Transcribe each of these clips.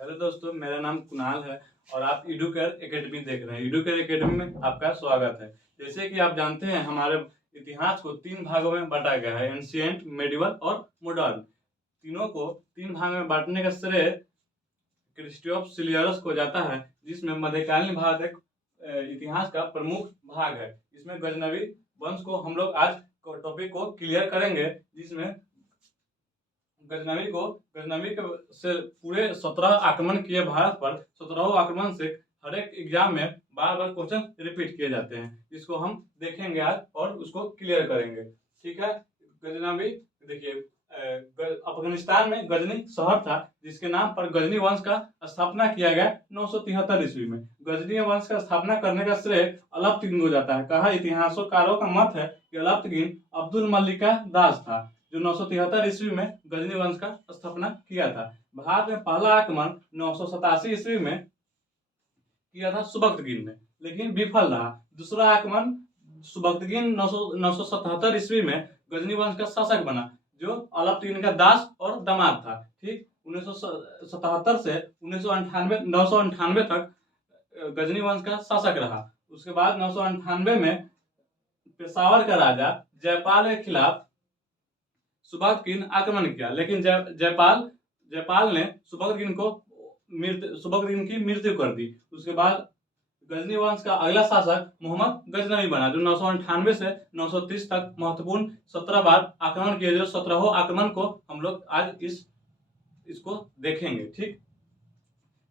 Hello दोस्तों, मेरा नाम कुणाल है और आप एडुकेयर एकेडमी देख रहे हैं। एडुकेयर एकेडमी में आपका स्वागत है। जैसे कि आप जानते हैं, हमारे इतिहास को 3 भागों में बांटा गया है, एंशिएंट, मेडिवल और मॉडर्न। तीनों को 3 भाग में बांटने का श्रेय क्रिस्टोफ सिलियरस को जाता है, जिसमें मध्यकालीन भारत एक इतिहास का प्रमुख भाग है। इसमें गजनवी वंश को हम लोग आज टॉपिक को क्लियर करेंगे, जिसमें गजनवी के से पूरे 17 आक्रमण किए भारत पर। 17 आक्रमण से हर एक एग्जाम में बार बार क्वेश्चन रिपीट किए जाते हैं। इसको हम देखेंगे आज और उसको क्लियर करेंगे। ठीक है, गजनवी देखिए, अफगानिस्तान में गजनी शहर था, जिसके नाम पर गजनी वंश का स्थापना किया गया 973 ईस्वी में। गजनी वंश का स्थापना करने का श्रेय अलाउद्दीन को जाता है। कहा इतिहासकारों का मत है कि अलाउद्दीन अब्दुल मलिका दास था, जो 973 ईस्वी में गजनी वंश का स्थापना किया था। भारत में पहला आक्रमण 987 ईस्वी में किया था सुबक्तगीन ने, लेकिन विफल रहा। दूसरा आक्रमण सुबक्तगीन 977 ईस्वी में गजनी वंश का शासक बना, जो अलाउद्दीन का दास और दामाद था। ठीक, 1977 से 998 तक गजनी वंश का शासक रहा। उसके बाद 998 में पेशावर का राजा जयपाल के खिलाफ सुबक्तगीन आक्रमण किया, लेकिन जयपाल ने सुबक्तगीन की मृत्यु कर दी। उसके बाद गजनी वंश का अगला शासक मोहम्मद गजनवी बना, जो 998 से 930 तक महत्वपूर्ण 17 बार आक्रमण किए। जो 17 आक्रमण को हम लोग आज इसको देखेंगे। ठीक,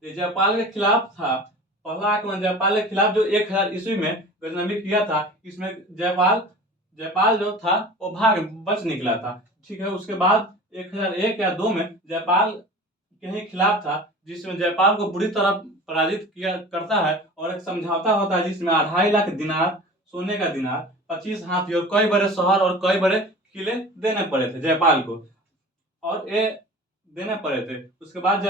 ये जयपाल के खिलाफ था। पहला आक्रमण जयपाल के खिलाफ जो 1000 ईस्वी में गजनवी किया था, इसमें जयपाल जो था वो बच निकला था। ठीक है, उसके बाद 1001 या 2 में जयपाल के ही खिलाफ था, जिसमें जयपाल को बुरी तरह पराजित किया करता है और एक समझौता होता है, जिसमें 2.5 लाख दिनार, सोने का दिनार, 25 हाथी और कई बड़े शहर और कई बड़े किले देने पड़े थे जयपाल को, और ये देने पड़े थे। उसके बाद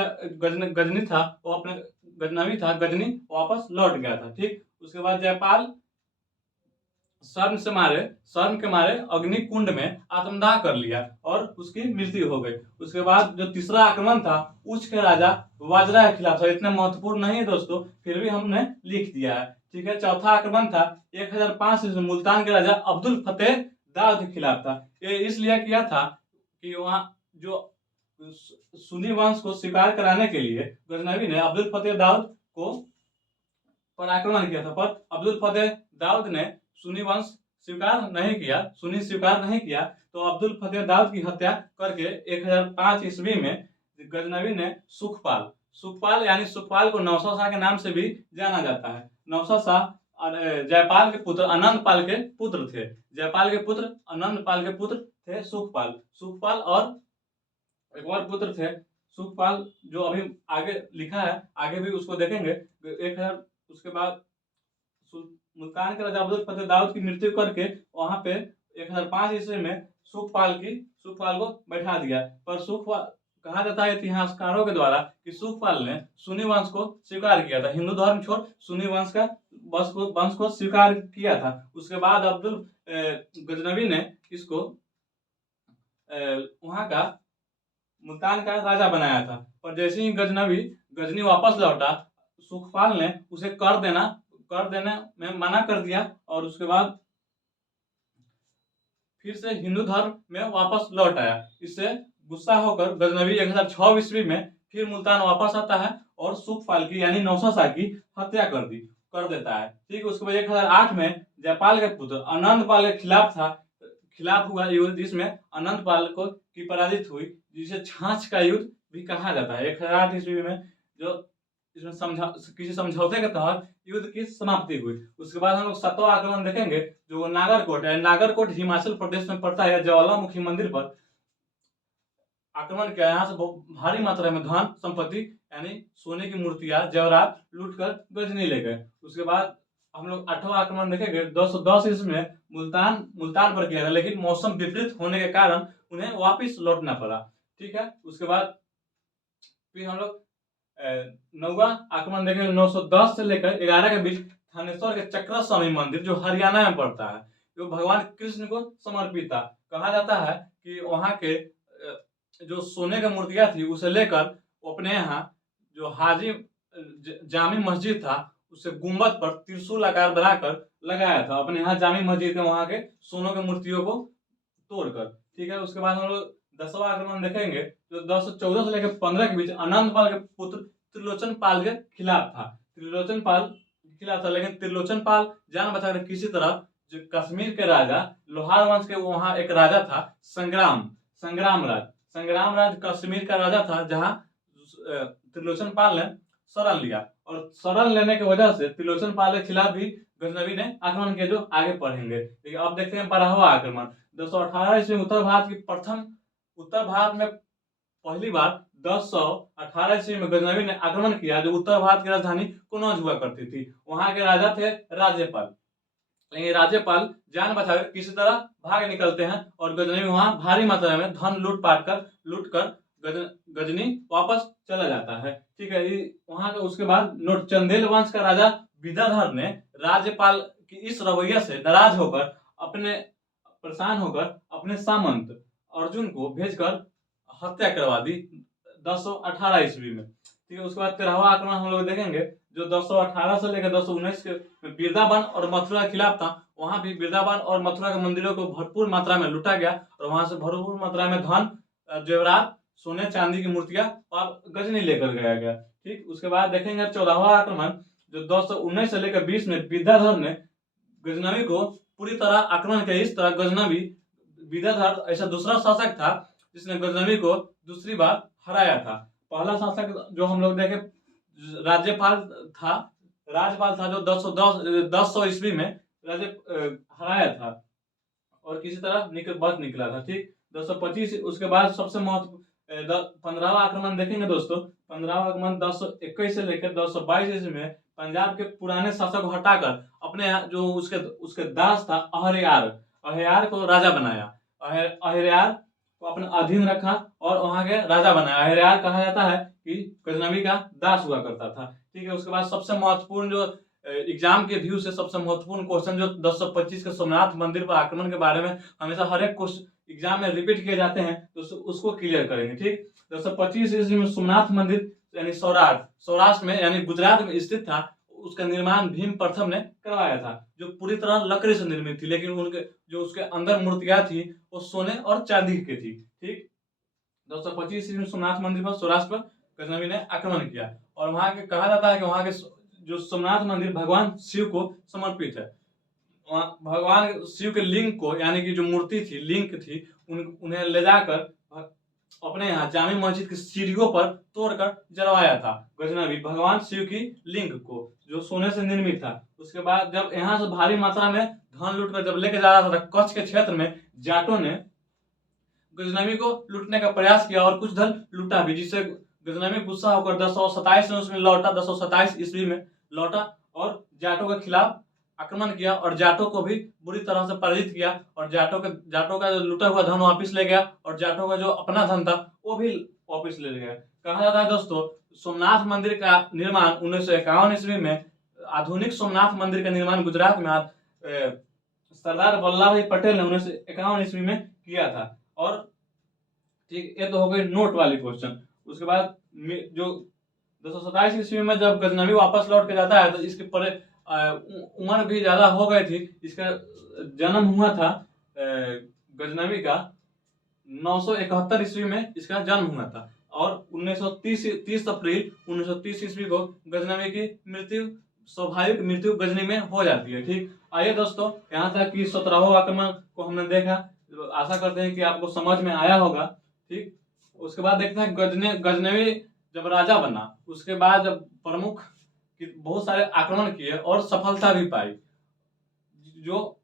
गजनी था वो अपने गजनवी था, गजनी वापस लौट गया था। ठीक, उसके बाद जयपाल शर्म के मारे अग्नि कुंड में आत्मदाह कर लिया और उसकी मृत्यु हो गई। उसके बाद जो तीसरा आक्रमण था उच्च के राजा वाजरा के खिलाफ था। इतना महत्वपूर्ण नहीं है दोस्तों, फिर भी हमने लिख दिया है। ठीक है, चौथा आक्रमण था 1005 ईस्वी में मुल्तान के राजा अब्दुल फतेह दाऊद के खिलाफ था। ये इसलिए किया था कि वहाँ जो सुन्नी वंश को स्वीकार कराने के लिए गजनवी ने अब्दुल फतेह दाऊद को पर आक्रमण किया था, पर अब्दुल फतेह दाऊद ने सुन्नी स्वीकार नहीं किया, तो अब्दुल फतेह दाऊद की हत्या करके 1005 ईस्वी में गजनवी ने सुखपाल को नौशा शाह के नाम से भी जाना जाता है। नौशा शाह और जयपाल के पुत्र आनंदपाल के पुत्र थे। आनंदपाल के पुत्र थे सुखपाल और एक और पुत्र थे सुखपाल, जो अभी आगे लिखा है, आगे भी उसको देखेंगे। 1000 उसके बाद मुल्तान के राजा अब्दुल फतेह दाऊद की मृत्यु करके वहां पे 1005 ईस्वी में सुखपाल को बैठा दिया। पर कहा जाता है इतिहासकारों के द्वारा कि सुखपाल ने सुन्नी वंश को स्वीकार किया था। हिंदू धर्म छोड़ सुन्नी वंश को स्वीकार किया था। उसके बाद अब्दुल गजनवी ने इसको वहां का मुल्तान का राजा बनाया था। पर जैसे ही गजनी वापस लौटा, सुखपाल ने उसे कर देने में मना कर दिया और उसके बाद फिर से हिंदू धर्म में वापस लौट आया। इससे गुस्सा होकर गजनवी 1006 ईस्वी में फिर मुल्तान वापस आता है और सुखपाल की यानी नौशा शाह की हत्या कर देता है। ठीक, उसके बाद 1008 में जयपाल के पुत्र आनंदपाल के खिलाफ हुआ युद्ध, जिसमें आनंदपाल को की पराजित हुई, जिसे छाछ का युद्ध भी कहा जाता है। 1008 ईस्वी में जो इसमें किसी समझौते के तहत युद्ध की समाप्ति हुई। उसके बाद हम लोग 7वां आक्रमण देखेंगे, जो नागरकोट है। नागरकोट हिमाचल प्रदेश में पड़ता है। ज्वालामुखी मंदिर पर आक्रमण किया। यहाँ से भारी मात्रा में धन संपत्ति यानी सोने की मूर्तियां, जेवरात लूटकर गजनी ले गए। उसके बाद हम लोग 8वां आक्रमण देखेंगे 210 ईस्वी में मुल्तान पर किया था, लेकिन मौसम विपरीत होने के कारण उन्हें वापिस लौटना पड़ा। ठीक है, उसके बाद फिर हम लोग 9वां आक्रमण देखेंगे 910 से लेकर 11 के बीच थानेश्वर के चक्र स्वामी मंदिर, जो हरियाणा में पड़ता है, जो भगवान कृष्ण को समर्पित था। कहा जाता है कि वहां के जो सोने की मूर्तियां थी उसे लेकर अपने यहाँ जो हाजी जामी मस्जिद था उसे गुम्बद पर त्रिशूल आकार बनाकर लगाया था। अपने यहाँ जामी मस्जिद है, वहां के सोनों के मूर्तियों को तोड़कर। ठीक है, उसके बाद हम लोग 10वां आक्रमण देखेंगे जो 1014 से लेकर 15 के बीच आनंदपाल के पुत्र त्रिलोचन पाल के खिलाफ था। त्रिलोचन पाल के खिलाफ था, लेकिन त्रिलोचन पाल जान बचाकर किसी तरह जो कश्मीर के राजा लोहार वंश के वहां एक राजा था संग्राम राज कश्मीर का राजा था, जहां त्रिलोचन पाल ने शरण लिया और शरण लेने की वजह से त्रिलोचन पाल के खिलाफ भी गजनवी ने आक्रमण किया, जो आगे पढ़ेंगे। देखिए अब देखते हैं 12वां आक्रमण। 218 ईस्वी में उत्तर भारत में पहली बार 1018 ईस्वी में गजनवी ने आक्रमण किया, जो उत्तर भारत की राजधानी कनौज हुआ करती थी। वहां के राजा थे राज्यपाल, लेकिन राज्यपाल जान बचाकर किसी तरह भाग निकलते हैं और गजनवी वहां भारी मात्रा में धन लूट कर गजनी वापस चला जाता है। ठीक है, वहां के उसके बाद चंदेल वंश का राजा विद्याधर ने राज्यपाल की इस रवैया से नाराज होकर परेशान होकर अपने सामंत अर्जुन को भेजकर हत्या करवा दी 1018 ईस्वी में। ठीक है, उसके बाद 13वां आक्रमण हम लोग देखेंगे जो 1018 से लेकर 1019 के वृंदावन और मथुरा के खिलाफ था। वहां भी वृंदावन और मथुरा के मंदिरों को भरपूर मात्रा में लूटा गया और वहां से भरपूर मात्रा में धन, जेवरात, सोने चांदी की मूर्तियां और गजनी लेकर गया। ठीक, उसके बाद देखेंगे 14वां आक्रमण जो 1019 से लेकर 20 में विद्याधर ने गजनवी को पूरी तरह आक्रमण किया। इस तरह गजनवी विद्याधर ऐसा दूसरा शासक था जिसने गजनवी को दूसरी बार हराया था। पहला शासक जो हम लोग देखे राजपाल था जो 1000 ईस्वी में हराया था और किसी तरह बच निकला था। ठीक, 225 उसके बाद सबसे महत्व 15वां आक्रमण देखेंगे दोस्तों। 15वां आक्रमण 1021 से लेकर 1022 ईस्वी में पंजाब के पुराने शासक को हटाकर अपने जो उसके दास था अहयार को राजा बनाया। अहयार को अपने अधीन रखा और वहां के राजा बनाया। अहयार कहा जाता है कि गजनवी का दास हुआ करता था। ठीक है, उसके बाद सबसे महत्वपूर्ण जो एग्जाम के व्यू से सबसे महत्वपूर्ण क्वेश्चन जो 1025 के सोमनाथ मंदिर पर आक्रमण के बारे में हमेशा हर एक क्वेश्चन एग्जाम में रिपीट किए जाते हैं, तो उसको क्लियर करेंगे। ठीक, 225 ईस्वी में सोमनाथ मंदिर यानी सौराष्ट्र में यानी गुजरात में स्थित था। उसका निर्माण भीम प्रथम ने करवाया था, जो पूरी तरह लकड़ी से निर्मित थी, लेकिन उसके अंदर मूर्तियां थी वो सोने और चांदी की थी। ठीक, 225 ईस्वी में सोमनाथ मंदिर पर सौराष्ट्र पर गजनवी ने आक्रमण किया और वहां के कहा जाता है कि वहां के जो सोमनाथ मंदिर भगवान शिव को समर्पित है। भगवान शिव के लिंग को यानी कि जो मूर्ति थी लिंग थी उन्हें ले जाकर अपने यहाँ जामी मस्जिद की सीढ़ियों पर तोड़कर जलवाया था गजनवी भगवान शिव की लिंग को, जो सोने से निर्मित था। उसके बाद जब यहाँ से भारी मात्रा में धन लूटकर जब लेके जा रहा था कच्छ के क्षेत्र में, जाटों ने गजनवी को लूटने का प्रयास किया और कुछ धन लूटा भी, जिससे गजनवी गुस्सा होकर 1027 ईस्वी में लौटा और जाटों के खिलाफ आक्रमण किया और जाटों को भी बुरी तरह से पराजित किया और जाटों का जो लूटा हुआ धन वापस ले गया और जाटों का जो अपना धन था वो भी वापस ले गया। कहा जाता है दोस्तों सोमनाथ मंदिर का निर्माण 1951 ईस्वी में, आधुनिक सोमनाथ मंदिर का निर्माण गुजरात में सरदार वल्लभ भाई पटेल ने 1951 ईस्वी में किया था। और ठीक, ये तो हो गई नोट वाली क्वेश्चन। उसके बाद जो 227 ईस्वी में जब गजनवी वापस लौट के जाता है तो इसके पर उम्र भी ज्यादा हो गई थी। इसका जन्म हुआ था गजनवी का 971 ईस्वी में इसका जन्म हुआ था और 30 अप्रैल 1930 ईस्वी को गजनवी की स्वाभाविक मृत्यु गजनी में हो जाती है। ठीक, आइए दोस्तों यहाँ तक कि 17वां आक्रमण को हमने देखा, आशा करते हैं कि आपको समझ में आया होगा। ठीक, उसके बाद देखते हैं गजनवी जब राजा बना उसके बाद जब प्रमुख बहुत सारे आक्रमण किए और सफलता भी पाई, जो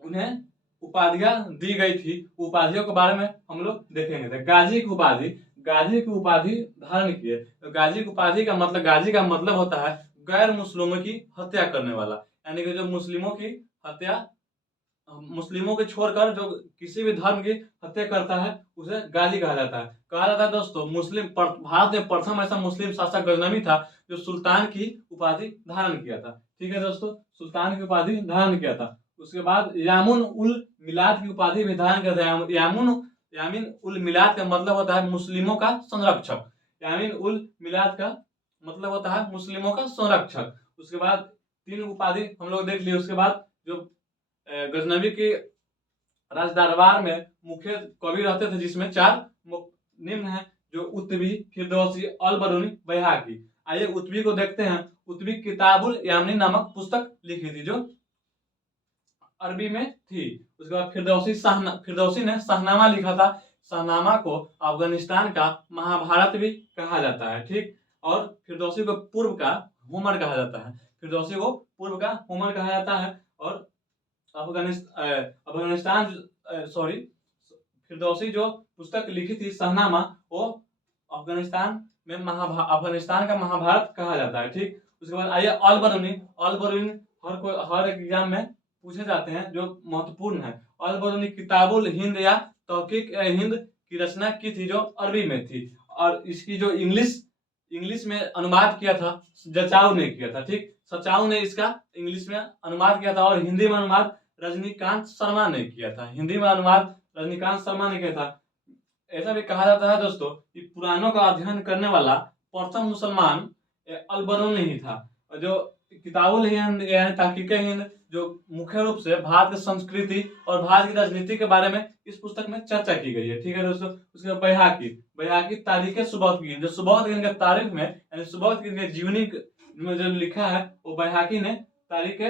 उन्हें उपाधियां दी गई थी। उपाधियों के बारे में हम लोग देखेंगे। गाजी की उपाधि धारण किए। तो गाजी की उपाधि का मतलब होता है गैर मुस्लिमों की हत्या करने वाला, यानी कि जो मुस्लिमों के छोड़कर जो किसी भी धर्म की हत्या करता है उसे गाजी कहा जाता है। कहा जाता है दोस्तों भारत में प्रथम ऐसा मुस्लिम शासक गजनवी था जो सुल्तान की उपाधि धारण किया था। ठीक है दोस्तों, सुल्तान की उपाधि धारण किया था। उसके बाद यामुन उल मिलाद की उपाधि भी धारण किया था। यामिन उल मिलाद का मतलब होता है मुस्लिमों का संरक्षक, यामीन उल मिलाद का मतलब होता है मुस्लिमों का संरक्षक। उसके बाद 3 उपाधि हम लोग देख लिए। उसके बाद जो गजनवी के राज दरबार में मुख्य कवि रहते थे, जिसमें 4 निम्न है, जो उत्बी, फिरदौसी, अल बरूनी, बैहाकी। आइए उत्बी को देखते हैं। उत्बी किताबुल यामिनी नामक पुस्तक लिखी थी, जो अरबी में थी। उसके बाद फिरदौसी ने शाहनामा लिखा था। शाहनामा को अफगानिस्तान का महाभारत भी कहा जाता है, ठीक। और फिरदौसी को पूर्व का होमर कहा जाता है। फिरदौसी को पूर्व का होमर कहा जाता है। और अफगानिस्तान सॉरी फिरदौसी जो पुस्तक लिखी थी शाहनामा, वो अफगानिस्तान में अफगानिस्तान का महाभारत कहा जाता है, ठीक। उसके बाद आइए अल बरूनी हर एग्जाम में पूछे जाते हैं, जो महत्वपूर्ण है। अल बरूनी किताबुल हिंद या तहकीक हिंद की रचना की थी, जो अरबी में थी। और इसकी जो इंग्लिश में अनुवाद किया था जचाऊ ने किया था, ठीक। सचाऊ ने इसका इंग्लिश में अनुवाद किया था, और हिंदी में अनुवाद रजनीकांत शर्मा ने किया था। हिंदी में अनुवाद रजनीकांत शर्मा ने किया था। ऐसा भी कहा जाता है दोस्तों कि पुराणों का अध्ययन करने वाला प्रथम मुसलमान अल बरूनी ही था। जो किताबुल हिंद यानी तहकीक हिंद, जो मुख्य रूप से भारत की संस्कृति और भारत की राजनीति के बारे में इस पुस्तक में चर्चा की गई है, ठीक है दोस्तों। उसके बाद बैहाकी तारीख सुबक्तगीन, जो सुबक्तगीन के तारीख में यानी सुबक्तगीन के जीवनी में जो लिखा है, वो बैहाकी ने तारीख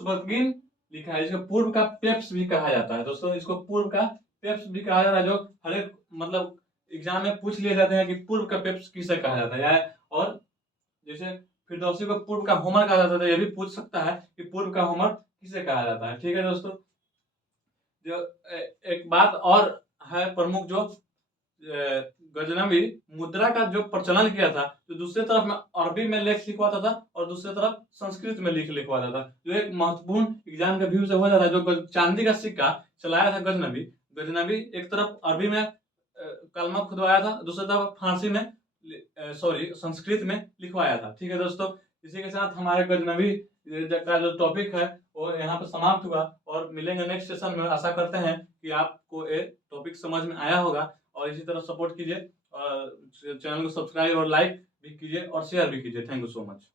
सुबक्तगीन लिखा है। इसको पूर्व का पेप्स भी कहा जाता है दोस्तों। इसको पूर्व का पेप्स भी कहा जाता है, जो हर एक मतलब एग्जाम में पूछ लिए जाते हैं कि पूर्व का पेप्स किसे कहा जाता है। और जैसे फिरदौसी को पूर्व का होमर कहा जाता है, ये भी पूछ सकता है कि पूर्व का होमर किसे कहा जाता है, ठीक है दोस्तों। जो एक बात और है प्रमुख, जो गजनवी मुद्रा का जो प्रचलन किया था, जो दूसरी तरफ में अरबी में लेख लिखवाता था और दूसरी तरफ संस्कृत में लिख लिखवाता था, जो एक महत्वपूर्ण एग्जाम के व्यू से हो जाता है। जो चांदी का सिक्का चलाया था गजनवी एक तरफ अरबी में कलमा खुदवाया था, दूसरी तरफ फारसी में संस्कृत में लिखवाया था, ठीक है दोस्तों। इसी के साथ हमारे गजनवी का जो टॉपिक है वो यहाँ पर समाप्त हुआ, और मिलेंगे नेक्स्ट सेशन में। आशा करते हैं कि आपको ये टॉपिक समझ में आया होगा, और इसी तरह सपोर्ट कीजिए, और चैनल को सब्सक्राइब और लाइक भी कीजिए और शेयर भी कीजिए। Thank you so much.